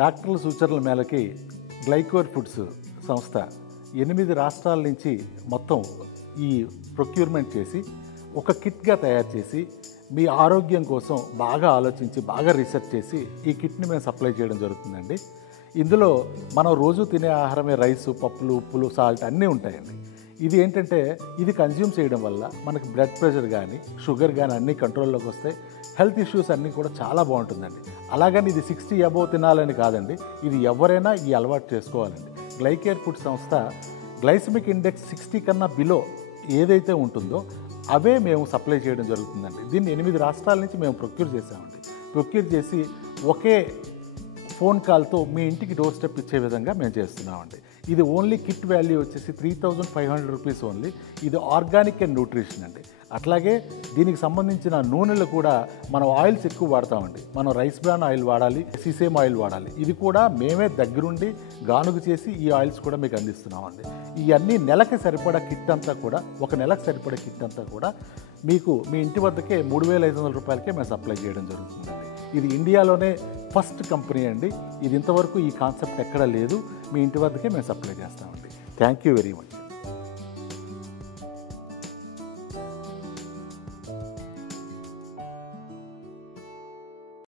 డాక్టర్ల సూచనల మేరకి గ్లైకోర్ ఫుడ్స్ సంస్థ 8 రాష్ట్రాల నుంచి మొత్తం ఈ ప్రొక్యూర్మెంట్ చేసి ఒక కిట్గా తయారు చేసి మీ ఆరోగ్యం కోసం బాగా ఆలోచించి బాగా రీసెర్చ్ చేసి ఈ కిట్ని మేము సప్లై చేయడం జరుగుతుందండి. ఇందులో మనం రోజు తినే ఆహారమే రైసు, పప్పులు, ఉప్పులు, సాల్ట్ అన్నీ ఉంటాయండి. ఇది ఏంటంటే ఇది కన్జ్యూమ్ చేయడం వల్ల మనకి బ్లడ్ ప్రెషర్ కానీ షుగర్ కానీ అన్నీ కంట్రోల్లోకి వస్తాయి. హెల్త్ ఇష్యూస్ అన్నీ కూడా చాలా బాగుంటుందండి. అలాగని ఇది 60 అబోవ్ తినాలని కాదండి, ఇది ఎవరైనా ఈ అలవాటు చేసుకోవాలండి. గ్లైకేర్ ఫుడ్ సంస్థ గ్లైసమిక్ ఇండెక్స్ 60 కన్నా బిలో ఏదైతే ఉంటుందో అవే మేము సప్లై చేయడం జరుగుతుందండి. దీన్ని 8 రాష్ట్రాల నుంచి మేము ప్రొక్యూర్ చేసామండి. ప్రొక్యూర్ చేసి ఒకే ఫోన్ కాల్తో మీ ఇంటికి డోర్ స్టెప్ ఇచ్చే విధంగా మేము చేస్తున్నామండి. ఇది ఓన్లీ కిట్ వాల్యూ వచ్చేసి 3500 రూపీస్ ఓన్లీ. ఇది ఆర్గానిక్ అండ్ న్యూట్రిషన్ అండి. అట్లాగే దీనికి సంబంధించిన నూనెలు కూడా మనం ఆయిల్స్ ఎక్కువ వాడతామండి. మనం రైస్ బ్రాన్ ఆయిల్ వాడాలి, సిసేమ్ ఆయిల్ వాడాలి. ఇది కూడా మేమే దగ్గరుండి గానుగు చేసి ఈ ఆయిల్స్ కూడా మీకు అందిస్తున్నామండి. ఇవన్నీ నెలకి సరిపడా కిట్ అంతా కూడా, ఒక నెలకు సరిపడా కిట్ అంతా కూడా మీకు మీ ఇంటి వద్దకే 3500 రూపాయలకే మేము సప్లై చేయడం జరుగుతుందండి. ఇది ఇండియాలోనే ఫస్ట్ కంపెనీ అండి. ఇది ఇంతవరకు ఈ కాన్సెప్ట్ ఎక్కడా లేదు. మీ ఇంటి వద్దకే మేము సప్లై చేస్తామండి. Thank you very much.